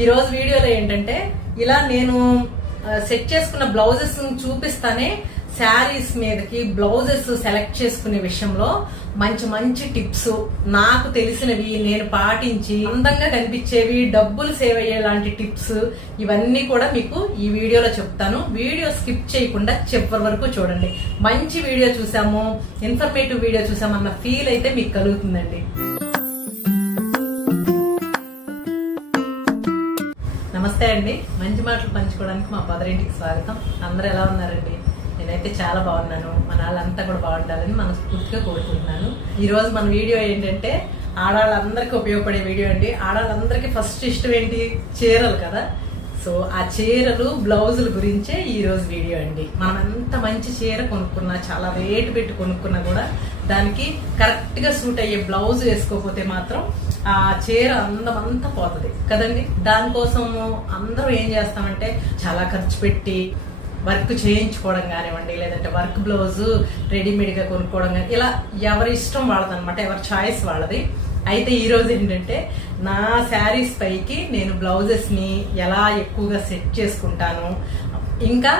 ఈ రోజు వీడియోలో ఏంటంటే ఇలా నేను సెట్ చేసుకున్న బ్లౌజెస్ చూపిస్తానే శారీస్ మీదకి బ్లౌజెస్ సెలెక్ట్ చేసుకునే విషయంలో మంచి మంచి టిప్స్ నాకు తెలిసినవి నేను పాటించి అందంగా కనిపించేవి డబ్బులు సేవ్ అయ్యేలాంటి టిప్స్ ఇవన్నీ కూడా మీకు ఈ వీడియోలో చెప్తాను. వీడియో స్కిప్ చేయకుండా చివరి వరకు చూడండి. మంచి వీడియో చూసాము, ఇన్ఫర్మేటివ్ వీడియో చూసామన్న ఫీల్ అయితే మీకు కలుగుతుందండి. నమస్తే అండి, మంచి మాటలు పంచుకోవడానికి మా పదరింటికి స్వాగతం. అందరూ ఎలా ఉన్నారండి? నేనైతే చాలా బాగున్నాను. మన వాళ్ళంతా కూడా బాగుండాలని మనస్ఫూర్తిగా కోరుకుంటున్నాను. ఈ రోజు మన వీడియో ఏంటంటే ఆడవాళ్ళందరికీ ఉపయోగపడే వీడియో అండి. ఆడవాళ్ళందరికీ ఫస్ట్ ఇష్టం ఏంటి? చీరలు కదా. సో ఆ చీరలు బ్లౌజుల గురించే ఈ రోజు వీడియో అండి. మనం ఎంత మంచి చీర కొనుక్కున్నా, చాలా రేటు పెట్టి కొనుక్కున్నా కూడా దానికి కరెక్ట్ గా సూట్ అయ్యే బ్లౌజ్ వేసుకోకపోతే మాత్రం ఆ చీర అందం అంతా పోతుంది కదండి. దానికోసము అందరూ ఏం చేస్తామంటే చాలా ఖర్చు పెట్టి వర్క్ చేయించుకోవడం కానివ్వండి, లేదంటే వర్క్ బ్లౌజ్ రెడీమేడ్ గా కొనుక్కోవడం కానీ, ఇలా ఎవరి ఇష్టం వాళ్ళదనమాట, ఎవరి చాయిస్ వాళ్ళది. అయితే ఈ రోజు ఏంటంటే నా శారీస్ పైకి నేను బ్లౌజెస్ ని ఎలా ఎక్కువగా సెట్ చేసుకుంటాను, ఇంకా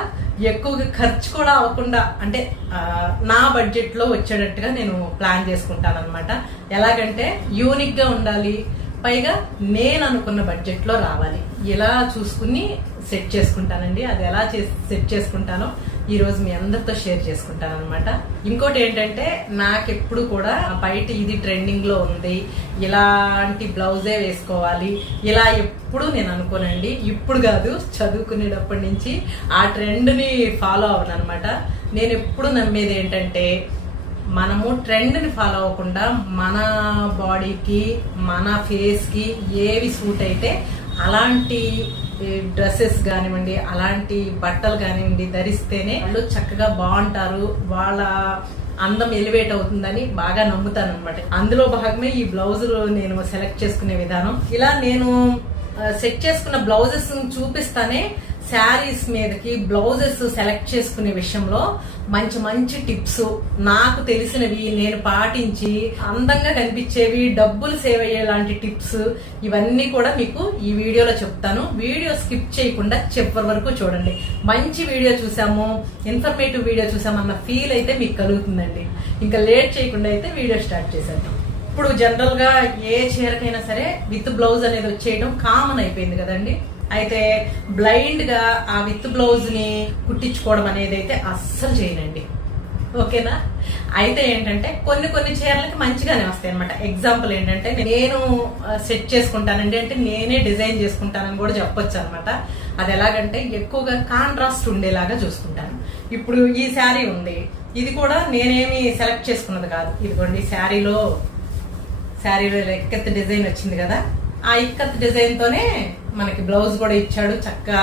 ఎక్కువగా ఖర్చు కూడా అవ్వకుండా అంటే నా బడ్జెట్ లో వచ్చేటట్టుగా నేను ప్లాన్ చేసుకుంటాను అనమాట. ఎలాగంటే యూనిక్ గా ఉండాలి, పైగా నేను అనుకున్న బడ్జెట్ లో రావాలి, ఇలా చూసుకుని సెట్ చేసుకుంటానండి. అది ఎలా సెట్ చేసుకుంటానో ఈ రోజు మీ అందరితో షేర్ చేసుకుంటాను అనమాట. ఇంకోటి ఏంటంటే నాకెప్పుడు కూడా బయట ఇది ట్రెండింగ్ లో ఉంది, ఇలాంటి బ్లౌజే వేసుకోవాలి, ఇలా ఎప్పుడు నేను అనుకోనండి. ఇప్పుడు కాదు, చదువుకునేటప్పటి నుంచి ఆ ట్రెండ్ ని ఫాలో అవ్వను అనమాట. నేను ఎప్పుడు నమ్మేది ఏంటంటే మనము ట్రెండ్ ని ఫాలో అవ్వకుండా మన బాడీకి మన ఫేస్ కి ఏవి సూట్ అయితే అలాంటి డ్రెస్సెస్ కానివ్వండి, అలాంటి బట్టలు కానివ్వండి ధరిస్తేనే వాళ్ళు చక్కగా బాగుంటారు, వాళ్ళ అందం ఎలివేట్ అవుతుందని బాగా నమ్ముతాను అనమాట. అందులో భాగమే ఈ బ్లౌజులు నేను సెలెక్ట్ చేసుకునే విధానం. ఇలా నేను సెట్ చేసుకున్న బ్లౌజెస్ చూపిస్తానే శారీస్ మీదకి బ్లౌజెస్ సెలెక్ట్ చేసుకునే విషయంలో మంచి మంచి టిప్స్ నాకు తెలిసినవి నేను పాటించి అందంగా కనిపించేవి డబ్బులు సేవ్ అయ్యేలాంటి టిప్స్ ఇవన్నీ కూడా మీకు ఈ వీడియోలో చెప్తాను. వీడియో స్కిప్ చేయకుండా చివరి వరకు చూడండి. మంచి వీడియో చూసాము, ఇన్ఫర్మేటివ్ వీడియో చూసామన్న ఫీల్ అయితే మీకు కలుగుతుందండి. ఇంకా లేట్ చేయకుండా అయితే వీడియో స్టార్ట్ చేశాను. ఇప్పుడు జనరల్ గా ఏ చీరకైనా సరే విత్ బ్లౌజ్ అనేది వచ్చేయడం కామన్ అయిపోయింది కదండి. అయితే బ్లైండ్ గా ఆ విత్ బ్లౌజ్ ని కుట్టించుకోవడం అనేది అయితే అస్సలు చేయనండి, ఓకేనా. అయితే ఏంటంటే కొన్ని కొన్ని చీరలకి మంచిగానే వస్తాయి అనమాట. ఎగ్జాంపుల్ ఏంటంటే నేను సెట్ చేసుకుంటానండి, అంటే నేనే డిజైన్ చేసుకుంటానని కూడా చెప్పొచ్చు అనమాట. అది ఎలాగంటే ఎక్కువగా కాంట్రాస్ట్ ఉండేలాగా చూసుకుంటాను. ఇప్పుడు ఈ శారీ ఉంది, ఇది కూడా నేనేమి సెలెక్ట్ చేసుకున్నది కాదు. ఇదిగోండి శారీలో ఇక్కత్ డిజైన్ వచ్చింది కదా, ఆ ఇక్కత్ డిజైన్ తోనే మనకి బ్లౌజ్ కూడా ఇచ్చాడు. చక్కగా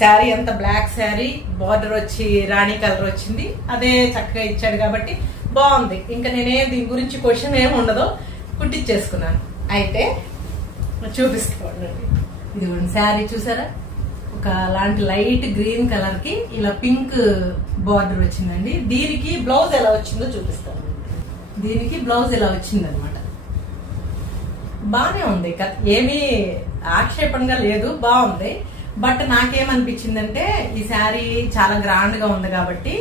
శారీ అంతా బ్లాక్ శారీ, బార్డర్ వచ్చి రాణి కలర్ వచ్చింది, అదే చక్కగా ఇచ్చాడు కాబట్టి బాగుంది. ఇంకా నేనే దీని గురించి క్వశ్చన్ ఏమి ఉండదో కుట్టించేసుకున్నాను. అయితే చూపిస్తాను, ఇదిగోండి శారీ చూసారా, ఒక లాంటి లైట్ గ్రీన్ కలర్ కి ఇలా పింక్ బార్డర్ వచ్చిందండి. దీనికి బ్లౌజ్ ఎలా వచ్చిందో చూపిస్తాను. దీనికి బ్లౌజ్ ఎలా వచ్చింది అనమాట. బానే ఉంది, ఏమీ ఆక్షేపణగా లేదు, బాగుంది. బట్ నాకేమనిపించిందంటే ఈ శారీ చాలా గ్రాండ్ గా ఉంది కాబట్టి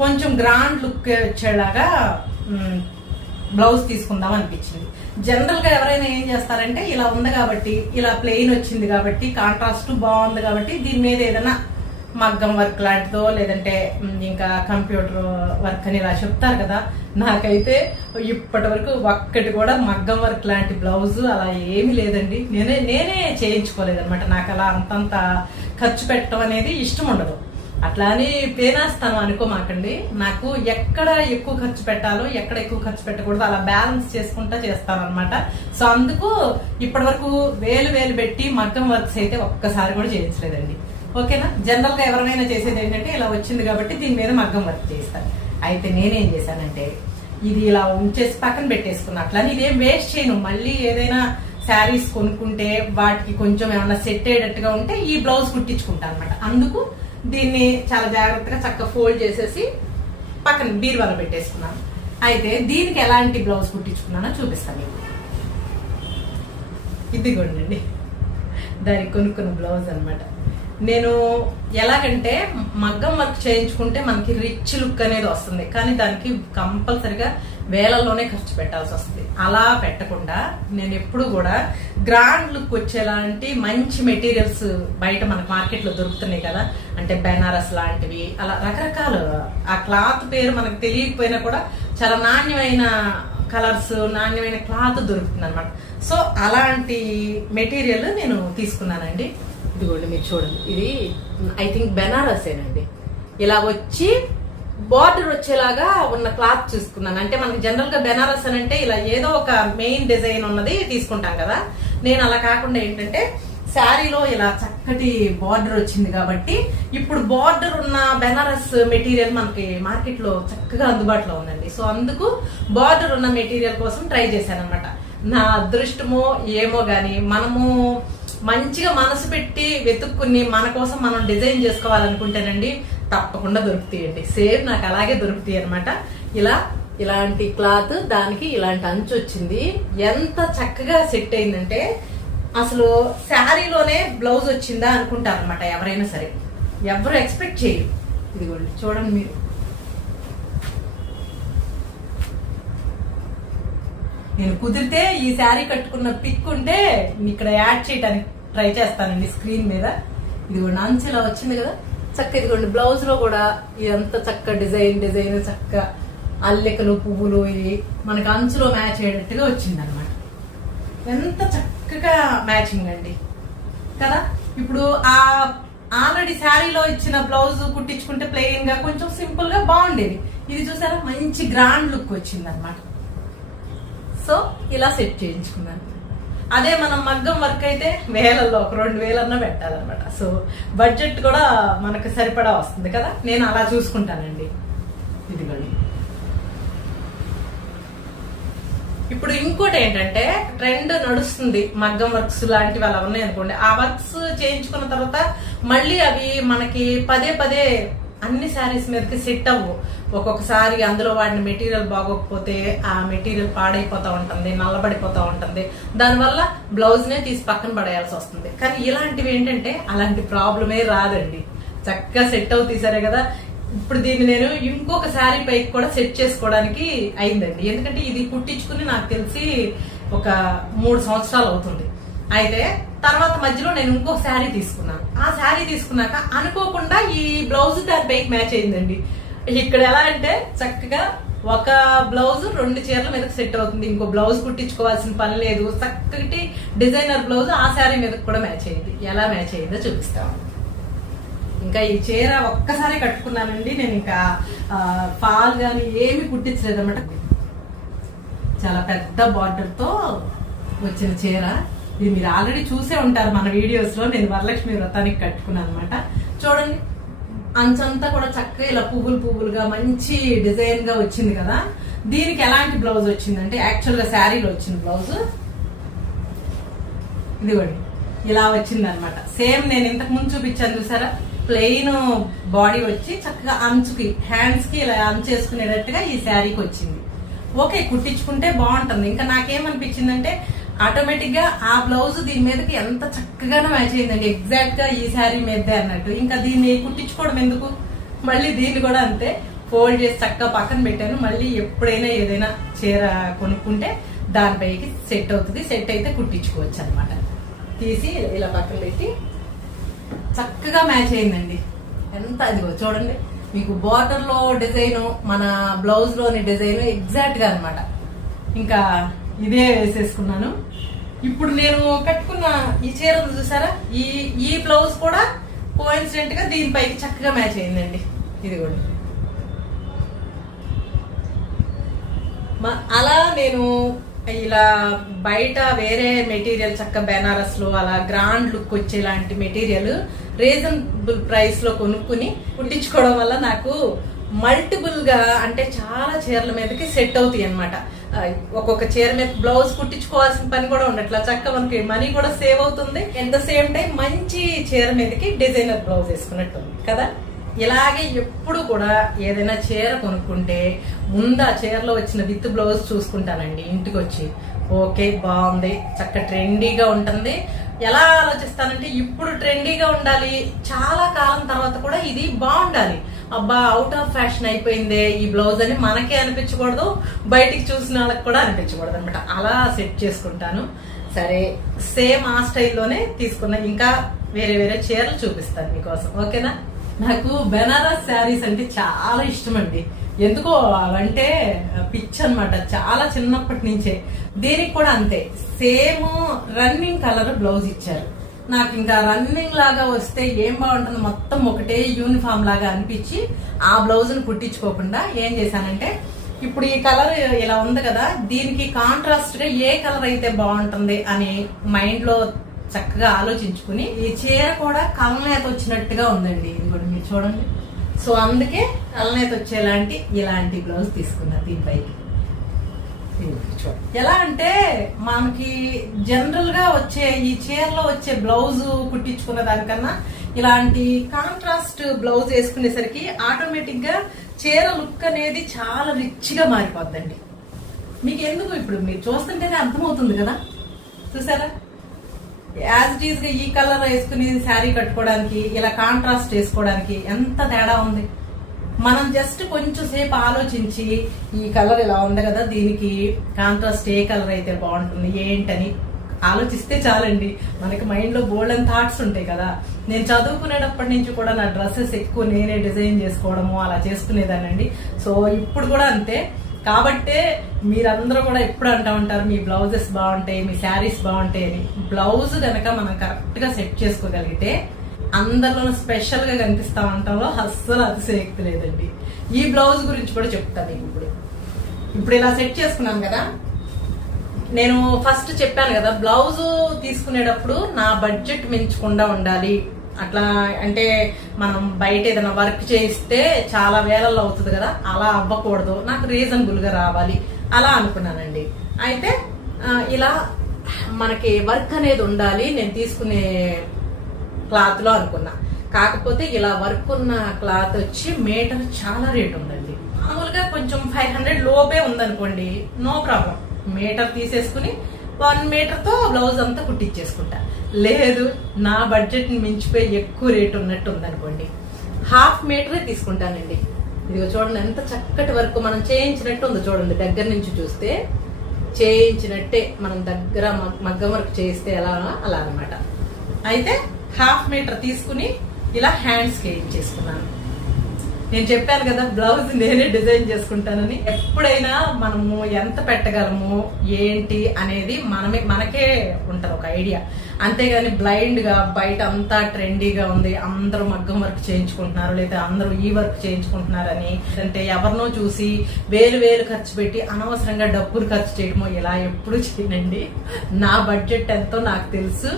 కొంచెం గ్రాండ్ లుక్ వచ్చేలాగా బ్లౌజ్ తీసుకుందాం అనిపించింది. జనరల్ గా ఎవరైనా ఏం చేస్తారంటే ఇలా ఉంది కాబట్టి, ఇలా ప్లెయిన్ వచ్చింది కాబట్టి, కాంట్రాస్ట్ బాగుంది కాబట్టి దీని మీద ఏదైనా మగ్గం వర్క్ లాంటిదో లేదంటే ఇంకా కంప్యూటర్ వర్క్ అని ఇలా చెప్తారు కదా. నాకైతే ఇప్పటి వరకు ఒక్కటి కూడా మగ్గం వర్క్ లాంటి బ్లౌజ్ అలా ఏమీ లేదండి. నేనే చేయించుకోలేదన్నమాట. నాకు అలా అంతంత ఖర్చు పెట్టడం అనేది ఇష్టం ఉండదు. అట్లా అని పేనాస్తాను అనుకోమాకండి. నాకు ఎక్కడ ఎక్కువ ఖర్చు పెట్టాలో ఎక్కడ ఎక్కువ ఖర్చు పెట్టకూడదు అలా బ్యాలెన్స్ చేసుకుంటా చేస్తాను అనమాట. సో అందుకు ఇప్పటి వరకు వేలు పెట్టి మగ్గం వర్క్స్ అయితే ఒక్కసారి కూడా చేయించలేదండి, ఓకేనా. జనరల్ గా ఎవరైనా చేసేది ఏంటంటే ఇలా వచ్చింది కాబట్టి దీని మీద మగ్గం వర్క్ చేస్తాను. అయితే నేనేం చేశానంటే ఇది ఇలా ఉంచేసి పక్కన పెట్టేసుకున్నా. అట్లని ఇదేం వేస్ట్ చేయను. మళ్ళీ ఏదైనా శారీస్ కొనుక్కుంటే వాటికి కొంచెం ఏమన్నా సెట్ అయ్యేటట్టుగా ఉంటే ఈ బ్లౌజ్ కుట్టించుకుంటా అనమాట. అందుకు దీన్ని చాలా జాగ్రత్తగా చక్కగా ఫోల్డ్ చేసేసి పక్కన బీరువాలో పెట్టేసుకున్నాను. అయితే దీనికి ఎలాంటి బ్లౌజ్ కుట్టించుకున్నానో చూపిస్తాను. ఇదిగోండి, దానికి కొనుక్కున్న బ్లౌజ్ అనమాట. నేను ఎలాగంటే మగ్గం వర్క్ చేయించుకుంటే మనకి రిచ్ లుక్ అనేది వస్తుంది, కానీ దానికి కంపల్సరిగా వేలల్లోనే ఖర్చు పెట్టాల్సి వస్తుంది. అలా పెట్టకుండా నేను ఎప్పుడు కూడా గ్రాండ్ లుక్ వచ్చేలాంటి మంచి మెటీరియల్స్ బయట మనకు మార్కెట్ లో దొరుకుతున్నాయి కదా, అంటే బెనారస్ లాంటివి, అలా రకరకాలు. ఆ క్లాత్ పేరు మనకు తెలియకపోయినా కూడా చాలా నాణ్యమైన కలర్స్, నాణ్యమైన క్లాత్ దొరుకుతుంది అనమాట. సో అలాంటి మెటీరియల్ నేను తీసుకున్నానండి. ఇదిగోండి మీరు చూడండి, ఇది ఐ థింక్ బెనారసేనండి. ఇలా వచ్చి బార్డర్ వచ్చేలాగా ఉన్న క్లాత్ చూసుకున్నాను. అంటే మనకి జనరల్ గా బెనారస్ అని అంటే ఇలా ఏదో ఒక మెయిన్ డిజైన్ ఉన్నది తీసుకుంటాం కదా, నేను అలా కాకుండా ఏంటంటే శారీలో ఇలా చక్కటి బార్డర్ వచ్చింది కాబట్టి ఇప్పుడు బార్డర్ ఉన్న బెనారస్ మెటీరియల్ మనకి మార్కెట్ లో చక్కగా అందుబాటులో ఉందండి. సో అందుకు బార్డర్ ఉన్న మెటీరియల్ కోసం ట్రై చేశాను అనమాట. నా అదృష్టమో ఏమో గాని మనము మంచిగా మనసు పెట్టి వెతుక్కుని మన కోసం మనం డిజైన్ చేసుకోవాలనుకుంటేనండి తప్పకుండా దొరుకుతాయండి. సేమ్ నాకు అలాగే దొరుకుతాయి అనమాట. ఇలాంటి క్లాత్, దానికి ఇలాంటి అంచు వచ్చింది. ఎంత చక్కగా సెట్ అయిందంటే అసలు శారీలోనే బ్లౌజ్ వచ్చిందా అనుకుంటారు అనమాట ఎవరైనా సరే, ఎవరు ఎక్స్పెక్ట్ చేయరు. ఇదిగోండి చూడండి మీరు, నేను కుదిరితే ఈ శారీ కట్టుకున్న పిక్ ఉంటే ఇక్కడ యాడ్ చేయడానికి ట్రై చేస్తానండి స్క్రీన్ మీద. ఇదిగోండి అంచు ఇలా వచ్చింది కదా చక్క. ఇదిగోండి బ్లౌజ్ లో కూడా ఎంత చక్క డిజైన్ చక్క అల్లికలు పువ్వులు ఇవి మనకి అంచులో మ్యాచ్ అయ్యేటట్టుగా వచ్చింది అనమాట. ఎంత చక్కగా మ్యాచింగ్ అండి కదా. ఇప్పుడు ఆ ఆల్రెడీ శారీలో ఇచ్చిన బ్లౌజ్ కుట్టించుకుంటే ప్లెయిన్ గా కొంచెం సింపుల్ గా బాగుండేది. ఇది చూసారా మంచి గ్రాండ్ లుక్ వచ్చింది అనమాట. సో ఇలా సెట్ చేయించుకున్నాను. అదే మనం మగ్గం వర్క్ అయితే వేలల్లో ఒక 2000 అన్నా పెట్టాలన్నమాట. సో బడ్జెట్ కూడా మనకు సరిపడా వస్తుంది కదా, నేను అలా చూసుకుంటానండి. ఇదిగోండి. ఇప్పుడు ఇంకోటి ఏంటంటే ట్రెండ్ నడుస్తుంది, మగ్గం వర్క్స్ లాంటివి అలా ఉన్నాయి అనుకోండి. ఆ వర్క్స్ చేయించుకున్న తర్వాత మళ్ళీ అవి మనకి పదే అన్ని శారీస్ మీదకి సెట్ అవ్వు. ఒక్కొక్కసారి అందులో వాడిన మెటీరియల్ బాగోకపోతే ఆ మెటీరియల్ పాడైపోతా ఉంటుంది, నల్లబడిపోతా ఉంటుంది. దానివల్ల బ్లౌజ్ నే తీసి పక్కన పడేయాల్సి వస్తుంది. కానీ ఇలాంటివి ఏంటంటే అలాంటి ప్రాబ్లమే రాదండి, చక్కగా సెట్ అవుతాయి. సరే కదా, ఇప్పుడు దీన్ని నేను ఇంకొక శారీ పైకి కూడా సెట్ చేసుకోవడానికి అయిందండి. ఎందుకంటే ఇది కుట్టించుకుని నాకు తెలిసి ఒక 3 సంవత్సరాలు అవుతుంది. అయితే తర్వాత మధ్యలో నేను ఇంకో శారీ తీసుకున్నాను. ఆ శారీ తీసుకున్నాక అనుకోకుండా ఈ బ్లౌజ్ దాని పైకి మ్యాచ్ అయిందండి. ఇక్కడ ఎలా అంటే చక్కగా ఒక బ్లౌజ్ 2 చీరల మీదకి సెట్ అవుతుంది, ఇంకో బ్లౌజ్ కుట్టించుకోవాల్సిన పని లేదు. చక్కటి డిజైనర్ బ్లౌజ్ ఆ శారీ మీదకి కూడా మ్యాచ్ అయింది. ఎలా మ్యాచ్ అయిందో చూపిస్తాను. ఇంకా ఈ చీర ఒక్కసారి కట్టుకున్నానండి నేను, ఇంకా ఫాల్ గాని ఏమి కుట్టించలేదు అనమాట. చాలా పెద్ద బార్డర్ తో వచ్చిన చీర ఇది. మీరు ఆల్రెడీ చూసే ఉంటారు మన వీడియోస్ లో. నేను వరలక్ష్మి వ్రతానికి కట్టుకున్నాను అనమాట. చూడండి అంచంతా కూడా చక్కగా ఇలా పువ్వులుగా మంచి డిజైన్ గా వచ్చింది కదా. దీనికి ఎలాంటి బ్లౌజ్ వచ్చిందంటే యాక్చువల్ గా శారీలో వచ్చిన బ్లౌజ్ ఇదిగోండి ఇలా వచ్చింది అనమాట. సేమ్ నేను ఇంతకు ముందు చూపించాను చూసారా, ప్లెయిన్ బాడీ వచ్చి చక్కగా అంచుకి హ్యాండ్స్ కి ఇలా అంచేసుకునేటట్టుగా ఈ శారీకి వచ్చింది. ఓకే, కుట్టించుకుంటే బాగుంటుంది. ఇంకా నాకేమనిపించిందంటే ఆటోమేటిక్ గా ఆ బ్లౌజ్ దీని మీదకి ఎంత చక్కగానో మ్యాచ్ అయిందండి, ఎగ్జాక్ట్ గా ఈ శారీ మీదే అన్నట్టు. ఇంకా దీన్ని కుట్టించుకోవడం ఎందుకు, మళ్ళీ దీన్ని కూడా అంతే ఫోల్డ్ చేసి చక్కగా పక్కన పెట్టాను. మళ్ళీ ఎప్పుడైనా ఏదైనా చీర కొనుక్కుంటే దానిపైకి సెట్ అవుతుంది, సెట్ అయితే కుట్టించుకోవచ్చు అనమాట. తీసి ఇలా పక్కన పెట్టి చక్కగా మ్యాచ్ అయిందండి. ఎంత అదిగో చూడండి, మీకు బార్డర్ లో డిజైన్ మన బ్లౌజ్ లోని డిజైన్ ఎగ్జాక్ట్ గా అనమాట. ఇంకా ఇదే వేసేసుకున్నాను. ఇప్పుడు నేను కట్టుకున్న ఈ చీర చూసారా, ఈ బ్లౌజ్ కూడా కోఇన్సిడెంట్ గా దీనిపైకి చక్కగా మ్యాచ్ అయిందండి. ఇది కూడా అలా నేను ఇలా బయట వేరే మెటీరియల్ చక్క బెనారస్ లో అలా గ్రాండ్ లుక్ వచ్చేలాంటి మెటీరియల్ రీజనబుల్ ప్రైస్ లో కొనుక్కుని కుట్టించుకోవడం వల్ల నాకు మల్టిపుల్ గా అంటే చాలా చీరల మీదకి సెట్ అవుతాయి అనమాట. ఒక్కొక్క చీర మీద బ్లౌజ్ కుట్టించుకోవాల్సిన పని కూడా ఉండట్లా, చక్క మనకి మనీ కూడా సేవ్ అవుతుంది. ఎట్ ద సేమ్ టైం మంచి చీర మీదకి డిజైనర్ బ్లౌజ్ వేసుకున్నట్టు ఉంది కదా. ఇలాగే ఎప్పుడు కూడా ఏదైనా చీర కొనుక్కుంటే ముందు ఆ చీరలో వచ్చిన విత్ బ్లౌజ్ చూసుకుంటానండి ఇంటికి వచ్చి. ఓకే బాగుంది, చక్క ట్రెండీగా ఉంటుంది, ఎలా ఆలోచిస్తానంటే ఇప్పుడు ట్రెండీగా ఉండాలి, చాలా కాలం తర్వాత కూడా ఇది బాగుండాలి. అబ్బా అవుట్ ఆఫ్ ఫ్యాషన్ అయిపోయిందే ఈ బ్లౌజ్ అని మనకే అనిపించకూడదు, బయటికి చూసిన వాళ్ళకి కూడా అనిపించకూడదు అనమాట. అలా సెట్ చేసుకుంటాను. సరే, సేమ్ ఆ స్టైల్లోనే తీసుకున్నా. ఇంకా వేరే వేరే చీరలు చూపిస్తాను మీకోసం, ఓకేనా? నాకు బెనారస్ శారీస్ అంటే చాలా ఇష్టం అండి. ఎందుకో అవంటే పిచ్ అనమాట, చాలా చిన్నప్పటి నుంచే. దీనికి కూడా అంతే, సేమ్ రన్నింగ్ కలర్ బ్లౌజ్ ఇచ్చారు. నాకు ఇంకా రన్నింగ్ లాగా వస్తే ఏం బాగుంటుంది, మొత్తం ఒకటే యూనిఫామ్ లాగా అనిపించి ఆ బ్లౌజ్ ని కుట్టించుకోకుండా ఏం చేశానంటే, ఇప్పుడు ఈ కలర్ ఇలా ఉంది కదా, దీనికి కాంట్రాస్ట్ గా ఏ కలర్ అయితే బాగుంటుంది అని మైండ్ లో చక్కగా ఆలోచించుకుని, ఈ చీర కూడా కలనేత వచ్చినట్టుగా ఉందండి. ఇది కూడా మీరు చూడండి. సో అందుకే కలనేత వచ్చేలాంటి ఇలాంటి బ్లౌజ్ తీసుకున్నా దీనిపైకి. ఎలా అంటే మనకి జనరల్ గా వచ్చే ఈ చీరలో వచ్చే బ్లౌజ్ కుట్టించుకున్న దానికన్నా ఇలాంటి కాంట్రాస్ట్ బ్లౌజ్ వేసుకునేసరికి ఆటోమేటిక్ గా చీర లుక్ అనేది చాలా రిచ్ గా మారిపోద్దండి. మీకు ఎందుకు ఇప్పుడు మీరు చూస్తుంటేనే అర్థమవుతుంది కదా, చూసారా? యాజ్ ఇట్ ఈజ్ గా ఈ కలర్ వేసుకుని శారీ కట్టుకోవడానికి, ఇలా కాంట్రాస్ట్ వేసుకోవడానికి ఎంత తేడా ఉంది. మనం జస్ట్ కొంచెం సేపు ఆలోచించి ఈ కలర్ ఇలా ఉంది కదా, దీనికి కాంట్రాస్ట్ ఏ కలర్ అయితే బాగుంటుంది ఏంటని ఆలోచిస్తే చాలండి. మనకి మైండ్ లో బోల్డెన్ థాట్స్ ఉంటాయి కదా. నేను చదువుకునేటప్పటి నుంచి కూడా నా డ్రెస్సెస్ ఎక్కువ నేనే డిజైన్ చేసుకోవడము అలా చేసుకునేదానండి. సో ఇప్పుడు కూడా అంతే. కాబట్టే మీరందరూ కూడా ఎప్పుడు అంటూ ఉంటారు మీ బ్లౌజెస్ బాగుంటాయి, మీ శారీస్ బాగుంటాయి అని. బ్లౌజ్ కనుక మనం కరెక్ట్ గా సెట్ చేసుకోగలిగితే అందరిలో స్పెషల్ గా కనిపిస్తా ఉండటంలో అస్సలు అతిశయక్తి లేదండి. ఈ బ్లౌజ్ గురించి కూడా చెప్తాను మీకు. ఇప్పుడు ఇలా సెట్ చేసుకున్నాను కదా, నేను ఫస్ట్ చెప్పాను కదా బ్లౌజ్ తీసుకునేటప్పుడు నా బడ్జెట్ మించకుండా ఉండాలి. అట్లా అంటే మనం బయట ఏదైనా వర్క్ చేయిస్తే చాలా వేలల్లో అవుతుంది కదా, అలా అవ్వకూడదు, నాకు రీజనబుల్ గా రావాలి అలా అనుకున్నానండి. అయితే ఇలా మనకి వర్క్ అనేది ఉండాలి నేను తీసుకునే క్లాత్ లో అనుకున్నా. కాకపోతే ఇలా వర్క్ ఉన్న క్లాత్ వచ్చి మీటర్ చాలా రేట్ ఉందండి. మామూలుగా కొంచెం 500 లోపే ఉందనుకోండి, నో ప్రాబ్లం, మీటర్ తీసేసుకుని 1 మీటర్ తో బ్లౌజ్ అంతా కుట్టించేసుకుంటా. లేదు నా బడ్జెట్ ని మించిపోయి ఎక్కువ రేట్ ఉన్నట్టు ఉందనుకోండి, 1/2 మీటరే తీసుకుంటానండి. ఇదిగో చూడండి ఎంత చక్కటి వర్క్ మనం చేయించినట్టు ఉంది. చూడండి దగ్గర నుంచి చూస్తే చేయించినట్టే, మనం దగ్గర మగ్గం వర్క్ చేయిస్తే ఎలా అలా అనమాట. అయితే 1/2 మీటర్ తీసుకుని ఇలా హ్యాండ్స్ కి చేసుకున్నాను. నేను చెప్పాను కదా బ్లౌజ్ నేనే డిజైన్ చేసుకుంటానని. ఎప్పుడైనా మనము ఎంత పెట్టగలము ఏంటి అనేది మనకే ఉంటది ఒక ఐడియా. అంతేగాని బ్లైండ్ గా బయట అంతా ట్రెండీగా ఉంది, అందరూ మగ్గం వర్క్ చేయించుకుంటున్నారు లేదా అందరూ ఈ వర్క్ చేయించుకుంటున్నారని, అంటే ఎవరినో చూసి వేలు ఖర్చు పెట్టి అనవసరంగా డబ్బులు ఖర్చు చేయడమో ఇలా ఎప్పుడు చేయనండి. నా బడ్జెట్ ఎంతో నాకు తెలుసు,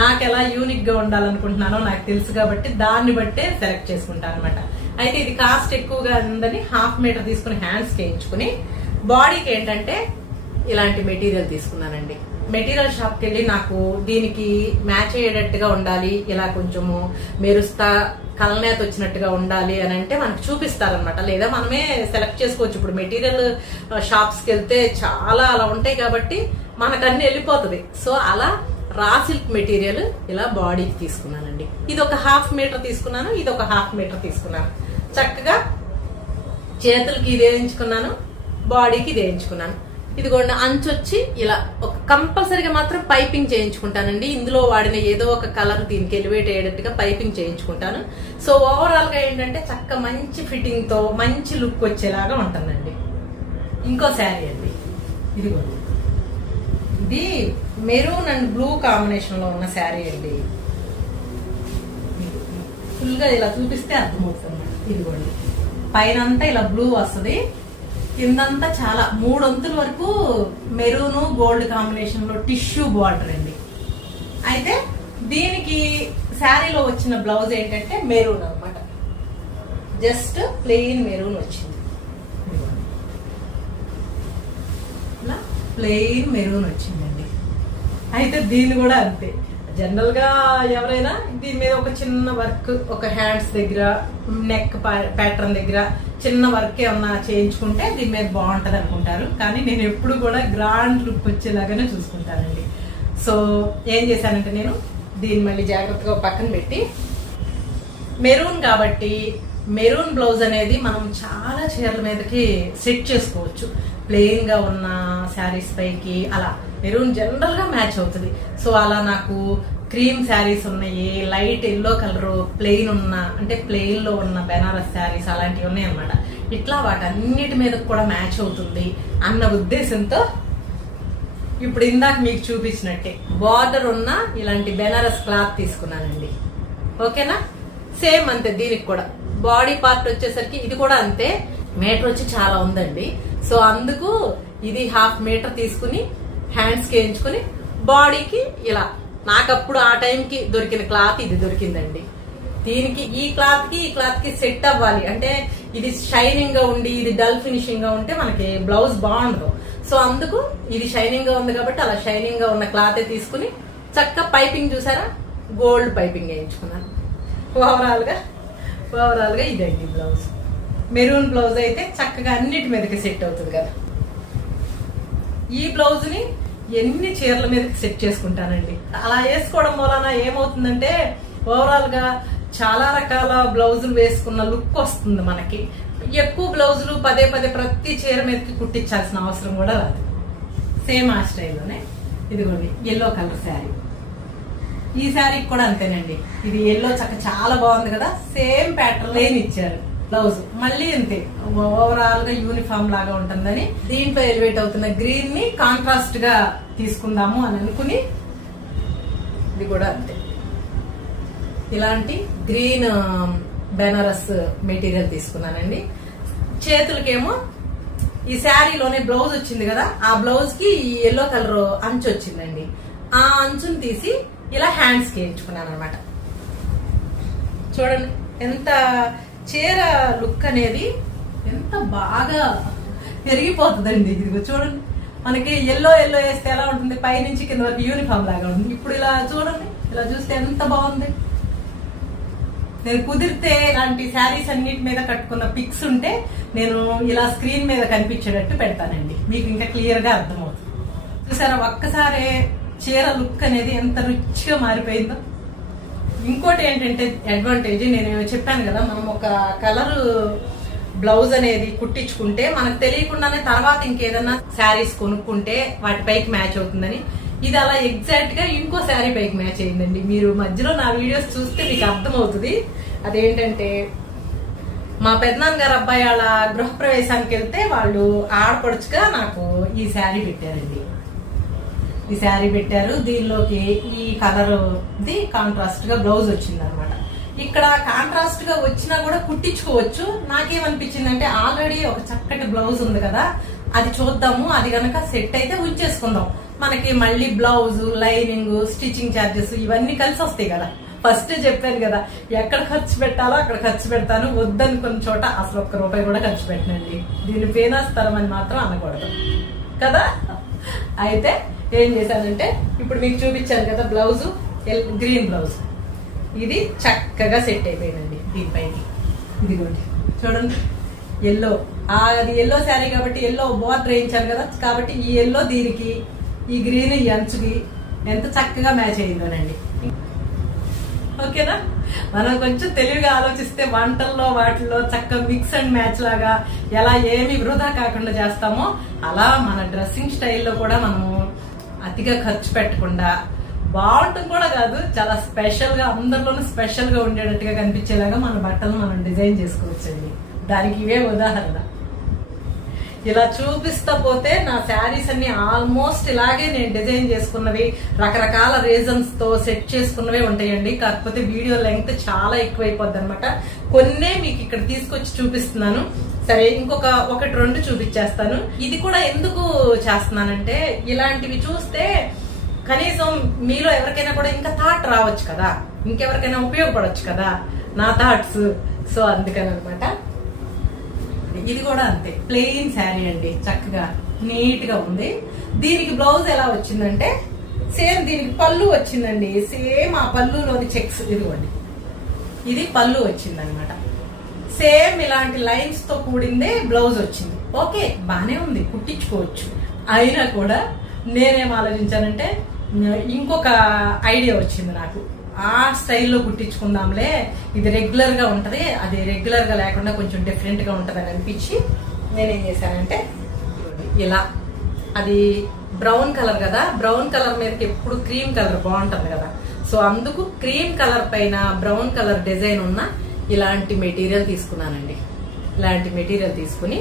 నాకు ఎలా యూనిక్ గా ఉండాలనుకుంటున్నానో నాకు తెలుసు కాబట్టి దాన్ని బట్టే సెలెక్ట్ చేసుకుంటాను అనమాట. అయితే ఇది కాస్ట్ ఎక్కువగా ఉందని 1/2 మీటర్ తీసుకుని హ్యాండ్స్ వేయించుకుని, బాడీకి ఏంటంటే ఇలాంటి మెటీరియల్ తీసుకున్నానండి. మెటీరియల్ షాప్ కి వెళ్ళి నాకు దీనికి మ్యాచ్ అయ్యేటట్టుగా ఉండాలి, ఇలా కొంచెము మెరుస్తా కలనేత వచ్చినట్టుగా ఉండాలి అని అంటే మనకు చూపిస్తారనమాట. లేదా మనమే సెలెక్ట్ చేసుకోవచ్చు. ఇప్పుడు మెటీరియల్ షాప్స్ కి వెళ్తే చాలా అలా ఉంటాయి కాబట్టి మనకు అన్ని వెళ్ళిపోతుంది. సో అలా రా సిల్క్ మెటీరియల్ ఇలా బాడీకి తీసుకున్నానండి. ఇది ఒక 1/2 మీటర్ తీసుకున్నాను, ఇది ఒక 1/2 మీటర్ తీసుకున్నాను. చక్కగా చేతులకి ఇది వేయించుకున్నాను, బాడీకి ఇది వేయించుకున్నాను. ఇదిగోండి అంచు వచ్చి ఇలా ఒక కంపల్సరీగా మాత్రం పైపింగ్ చేయించుకుంటానండి. ఇందులో వాడిన ఏదో ఒక కలర్ దీనికి ఎలివేట్ అయ్యేటట్టుగా పైపింగ్ చేయించుకుంటాను. సో ఓవరాల్ గా ఏంటంటే చక్క మంచి ఫిట్టింగ్ తో మంచి లుక్ వచ్చేలాగా ఉంటుందండి. ఇంకో శారీ అండి, ఇదిగోండి, ఇది మెరూన్ అండ్ బ్లూ కాంబినేషన్ లో ఉన్న శారీ అండి. ఫుల్ గా ఇలా చూపిస్తే అర్థమవుతుంది. ఇదిగోండి పైన అంతా ఇలా బ్లూ వస్తుంది, కిందంతా చాలా 3 వంతుల వరకు మెరూన్ గోల్డ్ కాంబినేషన్ లో టిష్యూ బార్డర్ అండి. అయితే దీనికి శారీలో వచ్చిన బ్లౌజ్ ఏంటంటే మెరూన్ అనమాట, జస్ట్ ప్లెయిన్ మెరూన్ వచ్చింది. ఇలా ప్లెయిన్ మెరూన్ వచ్చిందండి. అయితే దీన్ని కూడా అంతే, జనరల్ గా ఎవరైనా దీని మీద ఒక చిన్న వర్క్, ఒక హ్యాండ్స్ దగ్గర నెక్ ప్యాటర్న్ దగ్గర చిన్న వర్క్ ఏమన్నా చేయించుకుంటే దీని మీద బాగుంటది అనుకుంటారు. కానీ నేను ఎప్పుడు కూడా గ్రాండ్ లుక్ వచ్చేలాగానే చూసుకుంటానండి. సో ఏం చేశానంటే నేను దీన్ని మళ్ళీ జాగ్రత్తగా పక్కన పెట్టి, మెరూన్ కాబట్టి మెరూన్ బ్లౌజ్ అనేది మనం చాలా చీరల మీదకి సెట్ చేసుకోవచ్చు. ప్లెయిన్ గా ఉన్న శారీస్ పైకి అలా మెరూన్ జనరల్ గా మ్యాచ్ అవుతుంది. సో అలా నాకు క్రీమ్ శారీస్ ఉన్నాయి, లైట్ ఎల్లో కలర్ ప్లెయిన్ ఉన్న అంటే ప్లెయిన్ లో ఉన్న బెనారస్ శారీస్ అలాంటివి ఉన్నాయి అనమాట. ఇట్లా వాటన్నిటి మీద కూడా మ్యాచ్ అవుతుంది అన్న ఉద్దేశంతో ఇప్పుడు ఇందాక మీకు చూపించినట్టే బార్డర్ ఉన్న ఇలాంటి బెనారస్ క్లాత్ తీసుకున్నానండి. ఓకేనా? సేమ్ అంతే దీనికి కూడా బాడీ పార్ట్ వచ్చేసరికి ఇది కూడా అంతే, మీటర్ వచ్చి చాలా ఉందండి. సో అందుకు ఇది 1/2 మీటర్ తీసుకుని హ్యాండ్స్ కి వేయించుకుని బాడీకి ఇలా నాకప్పుడు ఆ టైంకి దొరికిన క్లాత్ ఇది దొరికిందండి. దీనికి ఈ క్లాత్ కి సెట్ అవ్వాలి అంటే ఇది షైనింగ్ గా ఉండి ఇది డల్ ఫినిషింగ్ గా ఉంటే మనకి బ్లౌజ్ బాగుండదు. సో అందుకు ఇది షైనింగ్ గా ఉంది కాబట్టి అలా షైనింగ్ గా ఉన్న క్లాత్ తీసుకుని చక్కగా పైపింగ్ చూసారా, గోల్డ్ పైపింగ్ వేయించుకున్నాను. ఓవరాల్ గా ఇదండి బ్లౌజ్. మెరూన్ బ్లౌజ్ అయితే చక్కగా అన్నిటి మీదకి సెట్ అవుతుంది కదా. ఈ బ్లౌజ్ ని ఎన్ని చీరల మీదకి సెట్ చేసుకుంటానండి. అలా వేసుకోవడం వలన ఏమవుతుందంటే ఓవరాల్ గా చాలా రకాల బ్లౌజులు వేసుకున్న లుక్ వస్తుంది మనకి. ఎక్కువ బ్లౌజులు పదే ప్రతి చీర మీదకి కుట్టించాల్సిన అవసరం కూడా రాదు. సేమ్ ఆ స్టైల్లోనే ఇదిగోండి ఎల్లో కలర్ శారీ. ఈ శారీకి కూడా అంతేనండి. ఇది ఎల్లో చాలా బాగుంది కదా, సేమ్ ప్యాటర్న్ లైన్ ఇచ్చారు. బ్లౌజ్ మళ్ళీ అంతే ఓవరాల్ గా యూనిఫామ్ లాగా ఉంటుందని దీంట్లో ఎలివేట్ అవుతున్న గ్రీన్ ని కాంట్రాస్ట్ గా తీసుకుందాము అని అనుకుని ఇది కూడా అంతే ఇలాంటి గ్రీన్ బెనారస్ మెటీరియల్ తీసుకున్నానండి. చేతులకేమో ఈ శారీలోనే బ్లౌజ్ వచ్చింది కదా, ఆ బ్లౌజ్ కి ఈ ఎల్లో కలర్ అంచు వచ్చిందండి. ఆ అంచుని తీసి ఇలా హ్యాండ్స్ కి వేయించుకున్నాను అనమాట. చూడండి ఎంత చీర లుక్ అనేది ఎంత బాగా పెరిగిపోతుందండి. ఇదిగో చూడండి మనకి ఎల్లో వేస్తే ఎలా ఉంటుంది, పైనుంచి కింద వరకు యూనిఫామ్ లాగా ఉంటుంది. ఇప్పుడు ఇలా చూడండి, ఇలా చూస్తే ఎంత బాగుంది. నేను కుదిరితే ఇలాంటి శారీస్ అన్నిటి మీద కట్టుకున్న పిక్స్ ఉంటే నేను ఇలా స్క్రీన్ మీద కనిపించేటట్టు పెడతానండి, మీకు ఇంకా క్లియర్ గా అర్థమవుతుంది. చూసారా ఒక్కసారి చీర లుక్ అనేది ఎంత రిచ్గా మారిపోయిందో. ఇంకోటి ఏంటంటే అడ్వాంటేజ్ నేను చెప్పాను కదా, మనం ఒక కలర్ బ్లౌజ్ అనేది కుట్టించుకుంటే మనకు తెలియకుండానే తర్వాత ఇంకేదన్నా శారీస్ కొనుక్కుంటే వాటి పైకి మ్యాచ్ అవుతుందని. ఇది అలా ఎగ్జాక్ట్ గా ఇంకో శారీ పైకి మ్యాచ్ అయిందండి. మీరు మధ్యలో నా వీడియోస్ చూస్తే మీకు అర్థమవుతుంది. అదేంటంటే మా పెద్దనాన్న గారు అబ్బాయి వాళ్ళ గృహప్రవేశానికి వెళ్తే వాళ్ళు ఆడపడుచుగా నాకు ఈ శారీ పెట్టారండి. ఈ శారీ పెట్టారు, దీనిలోకి ఈ కలర్ ది కాంట్రాస్ట్ గా బ్లౌజ్ వచ్చింది అనమాట. ఇక్కడ కాంట్రాస్ట్ గా వచ్చినా కూడా కుట్టించుకోవచ్చు. నాకేమనిపించిందంటే ఆల్రెడీ ఒక చక్కటి బ్లౌజ్ ఉంది కదా, అది చూద్దాము, అది గనక సెట్ అయితే ఉంచేసుకుందాం. మనకి మళ్ళీ బ్లౌజ్, లైనింగ్, స్టిచ్చింగ్ ఛార్జెస్ ఇవన్నీ కలిసి వస్తాయి కదా. ఫస్ట్ చెప్పాను కదా, ఎక్కడ ఖర్చు పెట్టాలో అక్కడ ఖర్చు పెడతాను, వద్దనుకున్న చోట అసలు ₹1 కూడా ఖర్చు పెట్టనండి. దీన్ని పేనాస్తరం అని మాత్రం అనకూడదు కదా. అయితే ఏం చేశానంటే ఇప్పుడు మీకు చూపించాను కదా బ్లౌజ్, గ్రీన్ బ్లౌజ్, ఇది చక్కగా సెట్ అయిపోయిందండి దీనిపైకి. ఇదిగోండి చూడండి ఎల్లో, అది ఎల్లో శారీ కాబట్టి ఎల్లో బార్డర్ వేయించాను కదా, కాబట్టి ఈ ఎల్లో దీనికి, ఈ గ్రీన్ ఈ అంచుకి ఎంత చక్కగా మ్యాచ్ అయ్యిందోనండి. ఓకేనా? మనం కొంచెం తెలివిగా ఆలోచిస్తే వంటల్లో వాటిల్లో చక్కగా మిక్స్ అండ్ మ్యాచ్ లాగా ఎలా ఏమి వృధా కాకుండా చేస్తామో అలా మన డ్రెస్సింగ్ స్టైల్లో కూడా మనము అతిగా ఖర్చు పెట్టకుండా బాగుంటుంది కూడా కాదు, చాలా స్పెషల్ గా అందరిలోనూ స్పెషల్ గా ఉండేటట్టుగా కనిపించేలాగా మన బట్టలు మనం డిజైన్ చేసుకోవచ్చండి. దానికి ఇవే ఉదాహరణ. ఇలా చూపిస్తా పోతే నా శారీస్ అన్ని ఆల్మోస్ట్ ఇలాగే నేను డిజైన్ చేసుకున్నవి, రకరకాల రీజన్స్ తో సెట్ చేసుకున్నవే ఉంటాయండి. కాకపోతే వీడియో లెంగ్త్ చాలా ఎక్కువైపోద్ది అనమాట. కొన్నే మీకు ఇక్కడ తీసుకొచ్చి చూపిస్తున్నాను. సరే, ఒకటి రెండు చూపించేస్తాను. ఇది కూడా ఎందుకు చేస్తున్నానంటే ఇలాంటివి చూస్తే కనీసం మీలో ఎవరికైనా కూడా ఇంకా థాట్ రావచ్చు కదా, ఇంకెవరికైనా ఉపయోగపడవచ్చు కదా నా థాట్స్. సో అందుకని అనమాట. ఇది కూడా అంతే, ప్లెయిన్ శారీ అండి, చక్కగా నీట్ గా ఉంది. దీనికి బ్లౌజ్ ఎలా వచ్చిందంటే సేమ్ దీనికి పళ్ళు వచ్చిందండి. సేమ్ ఆ పళ్ళులోని చెక్స్ ఇదిగోండి, ఇది పళ్ళు వచ్చింది అనమాట. సేమ్ ఇలాంటి లైన్స్ తో కూడిందే బ్లౌజ్ వచ్చింది. ఓకే, బానే ఉంది, కుట్టించుకోవచ్చు. అయినా కూడా నేనేం ఆలోచించానంటే ఇంకొక ఐడియా వచ్చింది నాకు. ఆ స్టైల్లో కుట్టించుకుందాంలే, ఇది రెగ్యులర్ గా ఉంటది, అది రెగ్యులర్ గా లేకుండా కొంచెం డిఫరెంట్ గా ఉంటది అని అనిపించి నేనేం చేశానంటే ఇలా, అది బ్రౌన్ కలర్ కదా, బ్రౌన్ కలర్ మీదకి ఎప్పుడు క్రీమ్ కలర్ బాగుంటది కదా, సో అందుకు క్రీమ్ కలర్ పైన బ్రౌన్ కలర్ డిజైన్ ఉన్న ఇలాంటి మెటీరియల్ తీసుకున్నానండి. ఇలాంటి మెటీరియల్ తీసుకుని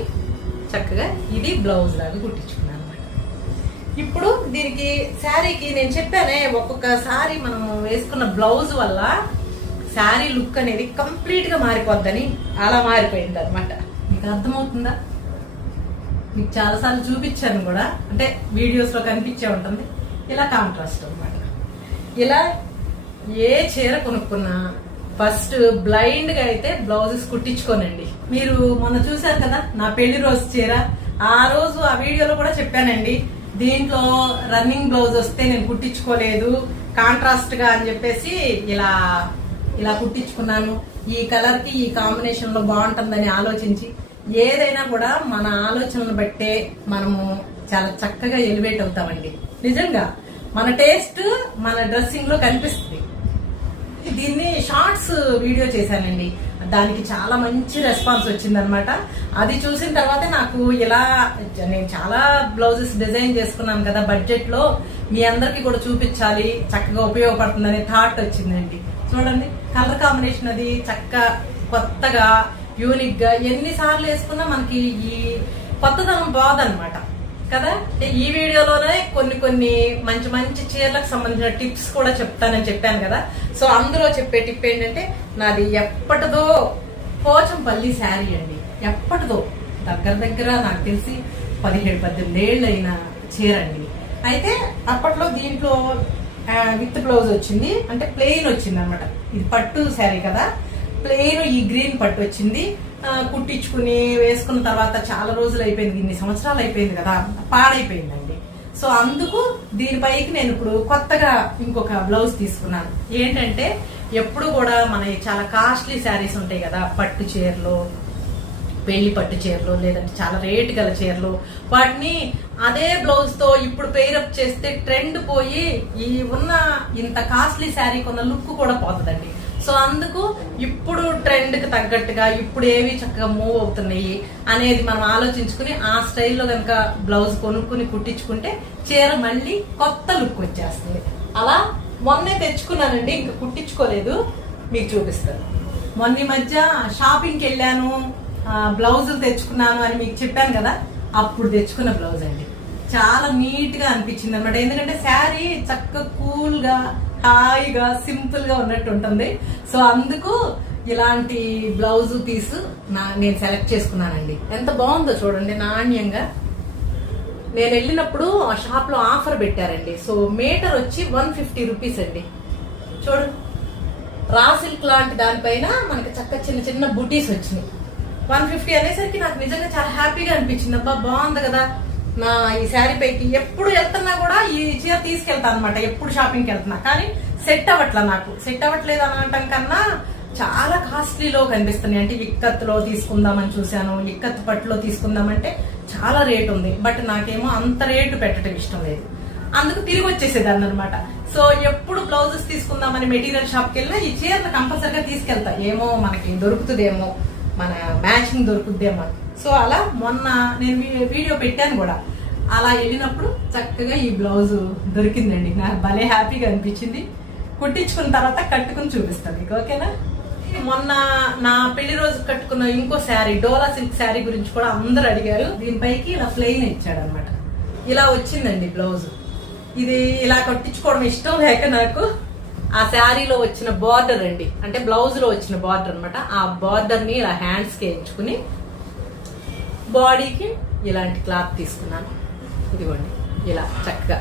చక్కగా ఇది బ్లౌజ్ లాగా కుట్టించుకున్నాను అనమాట. ఇప్పుడు దీనికి శారీకి నేను చెప్పానే, ఒక్కొక్కసారి మనం వేసుకున్న బ్లౌజ్ వల్ల శారీ లుక్ అనేది కంప్లీట్ గా మారిపోద్దని, అలా మారిపోయింది అనమాట. మీకు అర్థమవుతుందా? మీకు చాలాసార్లు చూపించాను కూడా, అంటే వీడియోస్ లో కనిపించే ఉంటుంది. ఇలా కాంట్రాస్ట్ అనమాట. ఇలా ఏ చీర కొనుక్కున్నా ఫస్ట్ బ్లైండ్ గా అయితే బ్లౌజెస్ కుట్టించుకోనండి. మీరు మొన్న చూసారు కదా నా పెళ్లి రోజు చీర, ఆ రోజు ఆ వీడియోలో కూడా చెప్పానండి, దీంట్లో రన్నింగ్ బ్లౌజ్ వస్తే నేను కుట్టించుకోలేదు కాంట్రాస్ట్ గా అని చెప్పేసి ఇలా కుట్టించుకున్నాను. ఈ కలర్ కి ఈ కాంబినేషన్ లో బాగుంటుందని ఆలోచించి, ఏదైనా కూడా మన ఆలోచనలు బట్టే మనము చాలా చక్కగా ఎలివేట్ అవుతామండి. నిజంగా మన టేస్ట్ మన డ్రెస్సింగ్ లో కనిపిస్తుంది. దీన్ని షార్ట్స్ వీడియో చేశానండి, దానికి చాలా మంచి రెస్పాన్స్ వచ్చింది అనమాట. అది చూసిన తర్వాత నాకు ఇలా నేను చాలా బ్లౌజెస్ డిజైన్ చేసుకున్నాను కదా బడ్జెట్ లో, మీ అందరికి కూడా చూపించాలి, చక్కగా ఉపయోగపడుతుందనే థాట్ వచ్చిందండి. చూడండి కలర్ కాంబినేషన్ అది చక్కగా కొత్తగా యూనిక్ గా ఎన్నిసార్లు వేసుకున్నా మనకి ఈ కొత్తదనం బాదనమాట కదా. ఈ వీడియోలోనే కొన్ని మంచి మంచి చీరలకు సంబంధించిన టిప్స్ కూడా చెప్తానని చెప్పాను కదా. సో అందులో చెప్పే టిప్ ఏంటంటే, నాది ఎప్పటిదో పోచంపల్లి శారీ అండి, ఎప్పటిదో దగ్గర నాకు తెలిసి 17-18 ఏళ్ళు అయిన చీర అండి. అయితే అప్పట్లో దీంట్లో విత్ బ్లౌజ్ వచ్చింది, అంటే ప్లెయిన్ వచ్చింది అనమాట. ఇది పట్టు శారీ కదా, ప్లెయిన్ ఈ గ్రీన్ పట్టు వచ్చింది. కుట్టించుకుని వేసుకున్న తర్వాత చాలా రోజులు అయిపోయింది, ఇన్ని సంవత్సరాలు అయిపోయింది కదా, పాడైపోయిందండి. సో అందుకు దీనిపైకి నేను ఇప్పుడు కొత్తగా ఇంకొక బ్లౌజ్ తీసుకున్నాను. ఏంటంటే ఎప్పుడు కూడా మన చాలా కాస్ట్లీ శారీస్ ఉంటాయి కదా, పట్టు చీరలు, పెళ్లి పట్టు చీరలు, లేదంటే చాలా రేట్ గల చీరలు, వాటిని అదే బ్లౌజ్ తో ఇప్పుడు పేరప్ చేస్తే ట్రెండ్ పోయి ఈ ఉన్న ఇంత కాస్ట్లీ శారీ కొన్న లుక్ కూడా పోతుందండి. సో అందుకు ఇప్పుడు ట్రెండ్ కి తగ్గట్టుగా ఇప్పుడు ఏవి చక్కగా మూవ్ అవుతున్నాయి అనేది మనం ఆలోచించుకుని ఆ స్టైల్లో కనుక బ్లౌజ్ కొనుక్కుని కుట్టించుకుంటే చీర మళ్ళీ కొత్త లుక్ వచ్చేస్తుంది. అలా మొన్నే తెచ్చుకున్నానండి, ఇంకా కుట్టించుకోలేదు, మీకు చూపిస్తాను. మొన్న మధ్య షాపింగ్కి వెళ్ళాను, బ్లౌజులు తెచ్చుకున్నాను అని మీకు చెప్పాను కదా, అప్పుడు తెచ్చుకున్న బ్లౌజ్ అండి. చాలా నీట్ గా అనిపించింది అనమాట. ఎందుకంటే శారీ చక్కగా కూల్ గా హాయిగా సింపుల్ గా ఉన్నట్టు ఉంటుంది. సో అందుకు ఇలాంటి బ్లౌజ్ పీస్ నేను సెలెక్ట్ చేసుకున్నానండి. ఎంత బాగుందో చూడండి, నాణ్యంగా. నేను వెళ్ళినప్పుడు ఆ షాప్ లో ఆఫర్ పెట్టారండి. సో మీటర్ వచ్చి 150 రూపీస్ అండి. చూడు, రా సిల్క్ లాంటి దానిపైన మనకి చక్క చిన్న బూటీస్ వచ్చినాయి. 150 అనేసరికి నాకు నిజంగా చాలా హ్యాపీగా అనిపించింది. అబ్బా బాగుంది కదా, నా ఈ శారీ పైకి ఎప్పుడు వెళ్తున్నా కూడా ఈ చీర తీసుకెళ్తాను అనమాట. ఎప్పుడు షాపింగ్కి వెళ్తున్నా కానీ సెట్ అవ్వట్లా, నాకు సెట్ అవ్వట్లేదు అనటం కన్నా చాలా కాస్ట్లీలో కనిపిస్తున్నాయి. అంటే ఇక్కత్తులో తీసుకుందామని చూశాను, ఇక్కత్ పట్టులో తీసుకుందామంటే చాలా రేట్ ఉంది, బట్ నాకేమో అంత రేటు పెట్టడం ఇష్టం లేదు. అందుకు తిరిగి వచ్చేసేదాన్ని అనమాట. సో ఎప్పుడు బ్లౌజెస్ తీసుకుందామని మెటీరియల్ షాప్కి వెళ్ళినా ఈ చీరను కంపల్సరిగా తీసుకెళ్తా, ఏమో మనకి దొరుకుతుందేమో, మన మ్యాచింగ్ దొరుకుద్దేమో. సో అలా మొన్న నేను వీడియో పెట్టాను కూడా, అలా వెళ్ళినప్పుడు చక్కగా ఈ బ్లౌజ్ దొరికిందండి. నాకు భలే హ్యాపీగా అనిపించింది. కుట్టించుకున్న తర్వాత కట్టుకుని చూపిస్తాను మీకు, ఓకేనా. మొన్న నా పెళ్లి రోజు కట్టుకున్న ఇంకో శారీ, డోలా సిల్క్ శారీ గురించి కూడా అందరు అడిగారు. దీనిపైకి ఇలా ప్లెయిన్ ఇచ్చాడు అనమాట. ఇలా వచ్చిందండి బ్లౌజ్. ఇది ఇలా కట్టించుకోవడం ఇష్టం లేక నాకు ఆ శారీలో వచ్చిన బార్డర్ అండి, అంటే బ్లౌజ్ లో వచ్చిన బార్డర్ అనమాట, ఆ బార్డర్ ని ఇలా హ్యాండ్స్ కి ఎంచుకుని బాడీకి ఇలాంటి క్లాత్ తీసుకున్నాను. ఇదిగోండి, ఇలా చక్కగా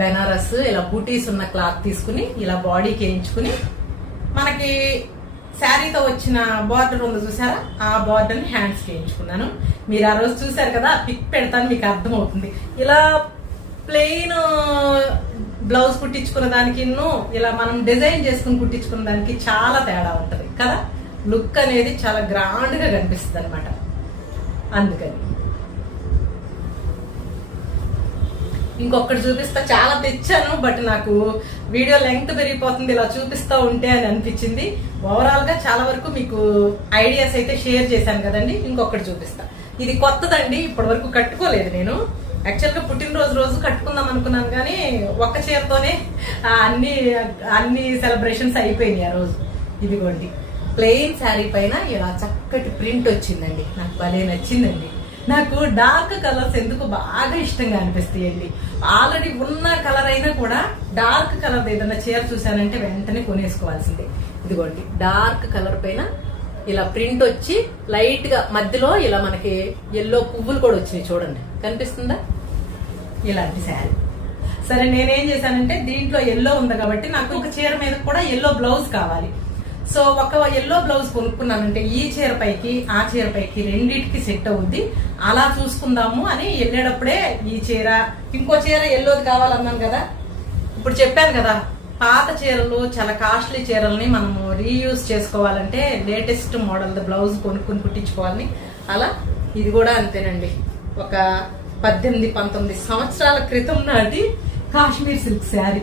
బెనారస్ ఇలా బూటీస్ ఉన్న క్లాత్ తీసుకుని ఇలా బాడీకి వేయించుకుని, మనకి శారీతో వచ్చిన బార్డర్ ఉంది చూసారా, ఆ బార్డర్ ని హ్యాండ్స్ కి వేయించుకున్నాను. మీరు ఆ రోజు చూసారు కదా, పిక్ పెడతాను, మీకు అర్థమవుతుంది. ఇలా ప్లెయిన్ బ్లౌజ్ కుట్టించుకున్న దానికి ఇలా మనం డిజైన్ చేసుకుని కుట్టించుకున్న దానికి చాలా తేడా ఉంటది కదా. లుక్ అనేది చాలా గ్రాండ్ గా కనిపిస్తుంది అనమాట. అందుకని ఇంకొకటి చూపిస్తా. చాలా తెచ్చాను, బట్ నాకు వీడియో లెంగ్త్ పెరిగిపోతుంది ఇలా చూపిస్తా ఉంటే అని అనిపించింది. ఓవరాల్ గా చాలా వరకు మీకు ఐడియాస్ అయితే షేర్ చేశాను కదండి. ఇంకొకటి చూపిస్తా. ఇది కొత్తదండి, ఇప్పటి వరకు కట్టుకోలేదు నేను. యాక్చువల్ గా పుట్టినరోజు రోజు కట్టుకుందాం అనుకున్నాను, కానీ ఒక్క చీరతోనే అన్ని సెలబ్రేషన్స్ అయిపోయినాయి ఆ రోజు. ఇదిగోండి, ప్లెయిన్ శారీ పైన ఇలా చక్కటి ప్రింట్ వచ్చిందండి. నాకు భలే నచ్చిందండి. నాకు డార్క్ కలర్స్ ఎందుకు బాగా ఇష్టంగా అనిపిస్తాయండి. ఆల్రెడీ ఉన్న కలర్ అయినా కూడా డార్క్ కలర్ ఏదైనా చీర చూసానంటే వెంటనే కొనేసుకోవాల్సిందే. ఇదిగోండి, డార్క్ కలర్ పైన ఇలా ప్రింట్ వచ్చి లైట్ గా మధ్యలో ఇలా మనకి ఎల్లో పువ్వులు కూడా వచ్చినాయి. చూడండి, కనిపిస్తుందా? ఇలాంటి శారీ. సరే, నేనేం చేశానంటే దీంట్లో ఎల్లో ఉంది కాబట్టి నాకు ఒక చీర మీద కూడా ఎల్లో బ్లౌజ్ కావాలి. సో ఒక ఎల్లో బ్లౌజ్ కొనుక్కున్నానంటే ఈ చీర పైకి ఆ చీర పైకి రెండింటికి సెట్ అవుద్ది. అలా చూసుకుందాము అని వెళ్ళేటప్పుడే ఈ చీర, ఇంకో చీర ఎల్లోది కావాలన్నాను కదా. ఇప్పుడు చెప్పాను కదా, పాత చీరలు చాలా కాస్ట్లీ చీరల్ని మనము రీయూజ్ చేసుకోవాలంటే లేటెస్ట్ మోడల్ బ్లౌజ్ కొనుక్కుని కుట్టించుకోవాలని. అలా ఇది కూడా అంతేనండి. ఒక 18-19 సంవత్సరాల క్రితం నాటి కాశ్మీర్ సిల్క్ శారీ.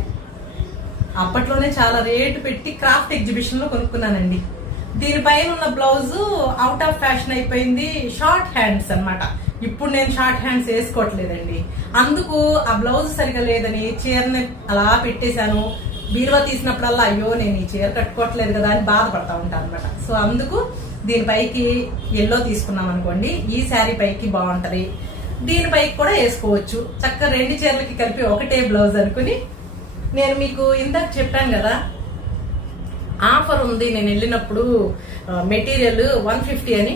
అప్పట్లోనే చాలా రేటు పెట్టి క్రాఫ్ట్ ఎగ్జిబిషన్ లో కొనుక్కున్నానండి. దీనిపైన ఉన్న బ్లౌజ్ అవుట్ ఆఫ్ ఫ్యాషన్ అయిపోయింది. షార్ట్ హ్యాండ్స్ అన్నమాట. ఇప్పుడు నేను షార్ట్ హ్యాండ్స్ వేసుకోవట్లేదండి. అందుకు ఆ బ్లౌజ్ సరిగా లేదని చీరని అలా పెట్టేశాను. బీరువా తీసినప్పుడల్లా అయ్యో నేను ఈ చీర కట్టుకోవట్లేదు కదా అని బాధపడతా ఉంటాను అనమాట. సో అందుకు దీనిపైకి ఎల్లో తీసుకున్నాం అనుకోండి, ఈ శారీ పైకి బాగుంటది. దీనిపైకి కూడా వేసుకోవచ్చు. చక్కగా రెండు చీరలకి కలిపి ఒకటే బ్లౌజ్ అనుకుని, నేను మీకు ఇందాక చెప్పాను కదా ఆఫర్ ఉంది నేను వెళ్ళినప్పుడు మెటీరియల్ 150 అని.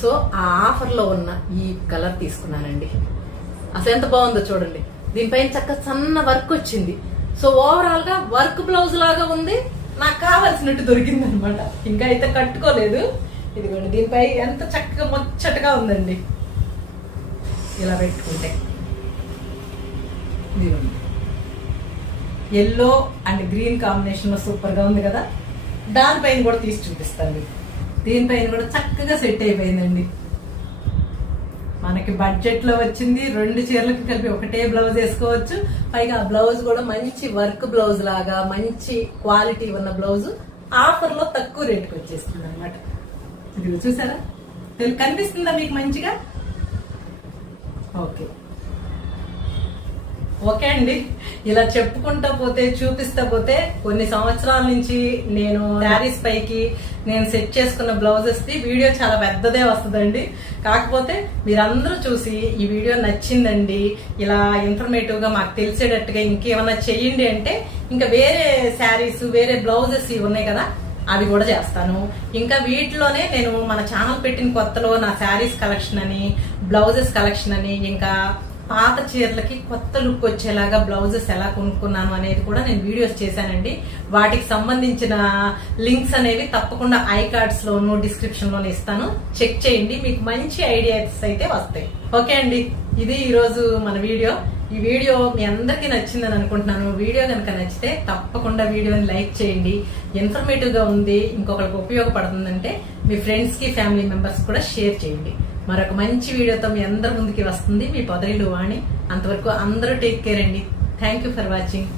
సో ఆ ఆఫర్ లో ఉన్న ఈ కలర్ తీసుకున్నానండి. అసలు ఎంత బాగుందో చూడండి. దీనిపైన చక్కగా సన్న వర్క్ వచ్చింది. సో ఓవరాల్ గా వర్క్ బ్లౌజ్ లాగా ఉంది. నాకు కావాల్సినట్టు దొరికింది అనమాట. ఇంకా అయితే కట్టుకోలేదు. ఇదిగోండి, దీనిపై ఎంత చక్కగా ముచ్చటగా ఉందండి ఇలా పెట్టుకుంటే. ఇదిగోండి, ఎల్లో అండ్ గ్రీన్ కాంబినేషన్ లో సూపర్ గా ఉంది కదా. దానిపైన కూడా తీసి చూపిస్తాను. దీనిపైన కూడా చక్కగా సెట్ అయిపోయిందండి. మనకి బడ్జెట్ లో వచ్చింది. రెండు చీరలకి కలిపి ఒకటే బ్లౌజ్ వేసుకోవచ్చు. పైగా ఆ బ్లౌజ్ కూడా మంచి వర్క్ బ్లౌజ్ లాగా మంచి క్వాలిటీ ఉన్న బ్లౌజ్ ఆఫర్ లో తక్కువ రేటుకి వచ్చేస్తుంది అనమాట. ఇది చూసారా? కనిపిస్తుందా మీకు మంచిగా? ఓకే ఓకే అండి. ఇలా చెప్పుకుంటా పోతే చూపిస్తా పోతే కొన్ని సంవత్సరాల నుంచి నేను శారీస్ పైకి నేను సెట్ చేసుకున్న బ్లౌజెస్ ది వీడియో చాలా పెద్దదే వస్తుందండి. కాకపోతే మీరందరూ చూసి ఈ వీడియో నచ్చిందండి, ఇలా ఇన్ఫర్మేటివ్ గా మాకు తెలిసేటట్టుగా ఇంకేమన్నా చెయ్యండి అంటే ఇంకా వేరే శారీస్ వేరే బ్లౌజెస్ ఇవి ఉన్నాయి కదా అవి కూడా చేస్తాను. ఇంకా వీటిలోనే నేను మన ఛానల్ పెట్టిన కొత్తలో నా శారీస్ కలెక్షన్ అని బ్లౌజెస్ కలెక్షన్ అని ఇంకా పాత చీరలకి కొత్త లుక్ వచ్చేలాగా బ్లౌజెస్ ఎలా కొనుక్కున్నాను అనేది కూడా నేను వీడియోస్ చేశానండి. వాటికి సంబంధించిన లింక్స్ అనేవి తప్పకుండా ఐ కార్డ్స్ లోను డిస్క్రిప్షన్ లోను ఇస్తాను. చెక్ చేయండి, మీకు మంచి ఐడియాస్ అయితే వస్తాయి. ఓకే అండి, ఇది ఈ రోజు మన వీడియో. ఈ వీడియో మీ అందరికీ నచ్చిందని అనుకుంటున్నాను. వీడియో కనుక నచ్చితే తప్పకుండా వీడియోని లైక్ చేయండి. ఇన్ఫర్మేటివ్ గా ఉంది, ఇంకొకరికి ఉపయోగపడుతుందంటే మీ ఫ్రెండ్స్ కి ఫ్యామిలీ మెంబర్స్ కూడా షేర్ చేయండి. మరొక మంచి వీడియోతో మీ అందరి ముందుకి వస్తుంది మీ పొదరిల్లు వాణి. అంతవరకు అందరూ టేక్ కేర్ అండి. Thank you for watching.